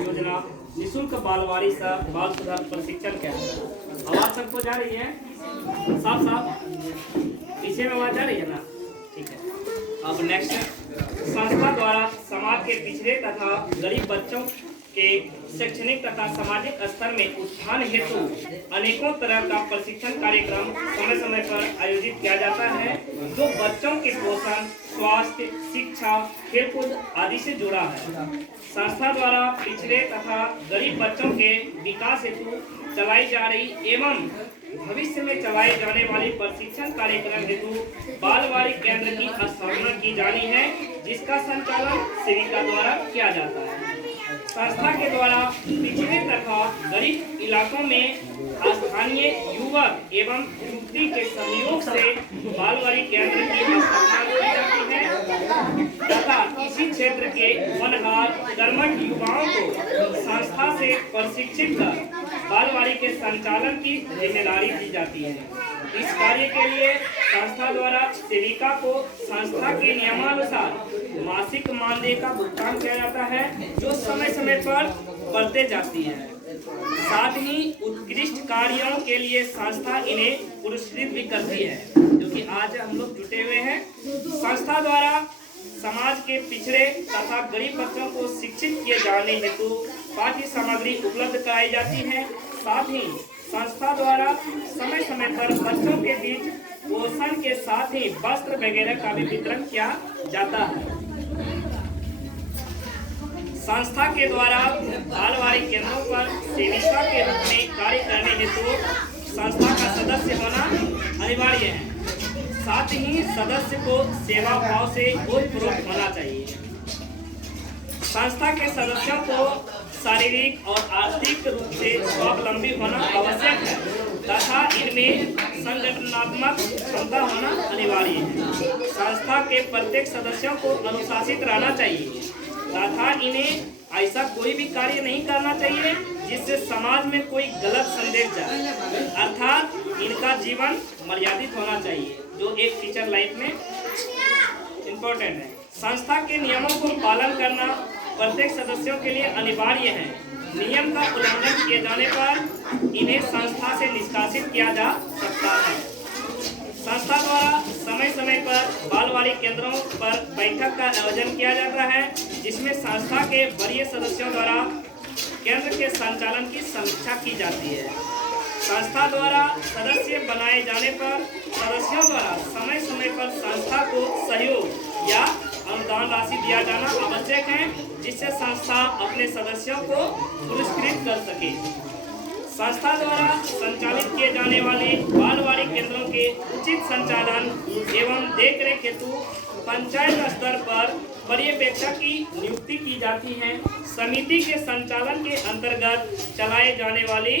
योजना निःशुल्क बालवाड़ी सा बाल सुधार प्रशिक्षण कैंप। आवाज सबको जा रही है? साफ साफ पीछे में आवाज जा रही है ना? ठीक है। अब नेक्स्ट, संस्था द्वारा समाज के पिछड़े तथा गरीब बच्चों के शैक्षणिक तथा सामाजिक स्तर में उत्थान हेतु अनेकों तरह का प्रशिक्षण कार्यक्रम समय समय पर आयोजित किया जाता है, जो बच्चों के पोषण, स्वास्थ्य, शिक्षा, खेलकूद आदि से जुड़ा है। संस्था द्वारा पिछड़े तथा गरीब बच्चों के विकास हेतु चलाई जा रही एवं भविष्य में चलाए जाने वाली प्रशिक्षण कार्यक्रम हेतु बालवाड़ी केंद्र की स्थापना की जानी है, जिसका संचालन सेविका द्वारा किया जाता है। संस्था के द्वारा पिछड़े तथा गरीब इलाकों में स्थानीय युवक एवं युवती के सहयोग से बालवाड़ी केंद्र की स्थापना की जाती है तथा इसी क्षेत्र के होनहार कर्मठ युवाओं को संस्था से प्रशिक्षित कर बालवाड़ी के संचालन की जिम्मेदारी दी जाती है। इस कार्य के लिए संस्था द्वारा सेविका को संस्था के नियमानुसार मासिक मानदेय का भुगतान किया जाता है, जो समय समय पर बढ़ते जाती है। साथ ही उत्कृष्ट कार्यों के लिए संस्था इन्हें पुरस्कृत भी करती है, जो कि आज हम लोग जुटे हुए हैं। संस्था द्वारा समाज के पिछड़े तथा गरीब बच्चों को शिक्षित किए जाने हेतु पाठ्य सामग्री उपलब्ध कराई जाती है। साथ ही संस्था द्वारा समय समय पर बच्चों के बीच पोषण के साथ ही वस्त्र वगैरह का भी वितरण किया जाता है। संस्था के द्वारा बालवाड़ी केंद्रों पर सेविका के रूप में कार्य करने हेतु संस्था का सदस्य होना अनिवार्य है। साथ ही सदस्य को सेवा भाव से ओतप्रोत होना चाहिए। संस्था के सदस्यों को शारीरिक और आर्थिक रूप से स्वावलंबी होना आवश्यक है तथा इनमें संगठनात्मक क्षमता होना अनिवार्य है। संस्था के प्रत्येक सदस्यों को अनुशासित रहना चाहिए तथा इन्हें ऐसा कोई भी कार्य नहीं करना चाहिए जिससे समाज में कोई गलत संदेश जाए, अर्थात इनका जीवन मर्यादित होना चाहिए, जो एक टीचर लाइफ में इम्पोर्टेंट है। संस्था के नियमों को पालन करना प्रत्येक सदस्यों के लिए अनिवार्य है। नियम का उल्लंघन किए जाने पर इन्हें संस्था से निष्कासित किया जा सकता है। संस्था द्वारा समय समय पर बालवाड़ी केंद्रों पर बैठक का आयोजन किया जाता है, जिसमें संस्था के वरीय सदस्यों द्वारा केंद्र के संचालन की समीक्षा की जाती है। संस्था द्वारा सदस्य बनाए जाने पर सदस्यों द्वारा समय समय पर संस्था को सहयोग या अनुदान राशि दिया जाना आवश्यक है, जिससे संस्था अपने सदस्यों को पुरस्कृत कर सके। संस्था द्वारा संचालित किए जाने वाले बालवाड़ी केंद्रों के उचित संचालन एवं देखरेख हेतु पंचायत स्तर पर पर्यवेक्षक की नियुक्ति की जाती है। समिति के संचालन के अंतर्गत चलाए जाने वाली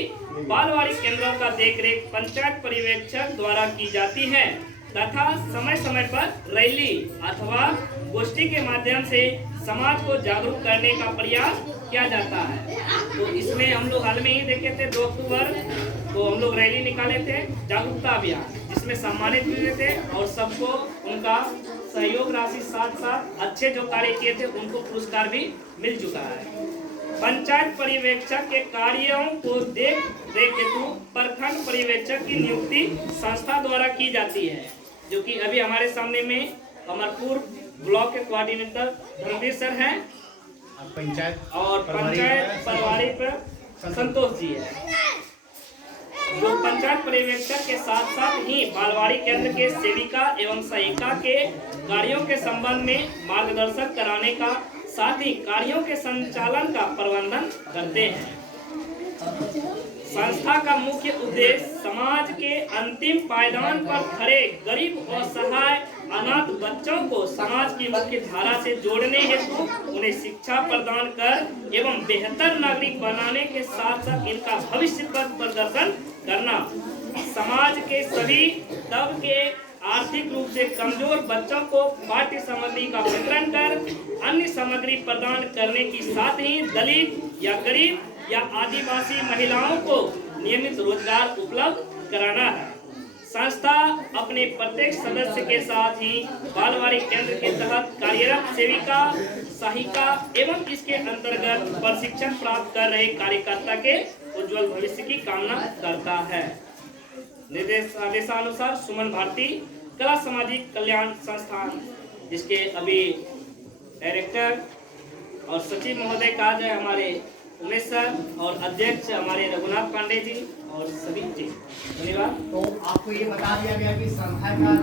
बालवाड़ी केंद्रों का देखरेख पंचायत पर्यवेक्षक द्वारा की जाती है तथा समय समय पर रैली अथवा गोष्ठी के माध्यम से समाज को जागरूक करने का प्रयास किया जाता है। तो इसमें हम लोग हाल में ही देखे थे 2 अक्टूबर को हम लोग रैली निकाले थे, जागरूकता अभियान, जिसमें सम्मानित हुए थे और सबको उनका सहयोग राशि साथ साथ अच्छे जो कार्य किए थे उनको पुरस्कार भी मिल चुका है। पंचायत पर्यवेक्षक के कार्यों को देख हेतु प्रखंड पर्यवेक्षक की नियुक्ति संस्था द्वारा की जाती है, जो कि अभी हमारे सामने में अमरपुर ब्लॉक के कोऑर्डिनेटर धर्मवीर सर हैं और पंचायत प्रभारी पर संतोष जी है, जो पंचायत पर्यवेक्षक के साथ साथ ही बालवाड़ी केंद्र के सेविका एवं सहायिका के कार्यों के संबंध में मार्गदर्शन कराने का साथ ही कार्यों के संचालन का प्रबंधन करते हैं। संस्था का मुख्य उद्देश्य समाज के अंतिम पायदान पर खड़े गरीब और असहाय अनाथ बच्चों को समाज की मुख्य धारा से जोड़ने हेतु उन्हें शिक्षा प्रदान कर एवं बेहतर नागरिक बनाने के साथ साथ इनका भविष्य पर प्रदर्शन करना, समाज के सभी तबके आर्थिक रूप से कमजोर बच्चों को पाठ्य सामग्री का वितरण कर अन्य सामग्री प्रदान करने की साथ ही दलित या गरीब या आदिवासी महिलाओं को नियमित रोजगार उपलब्ध कराना है। संस्था अपने प्रत्येक सदस्य के साथ ही बालवाड़ी केंद्र के तहत कार्यरत सेविका, सहायिका एवं इसके अंतर्गत प्रशिक्षण प्राप्त कर रहे कार्यकर्ता के उज्जवल भविष्य की कामना करता है। निर्देशानुसार सुमन भारती कला सामाजिक कल्याण संस्थान, जिसके अभी डायरेक्टर और सचिव महोदय काज है हमारे उमेश सर और अध्यक्ष हमारे रघुनाथ पांडे जी और सभी जी। धन्यवाद। तो आपको ये बता दिया गया कि संस्था का